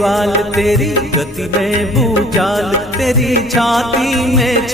ज्वाल तेरी गति में भूचाल तेरी छाती में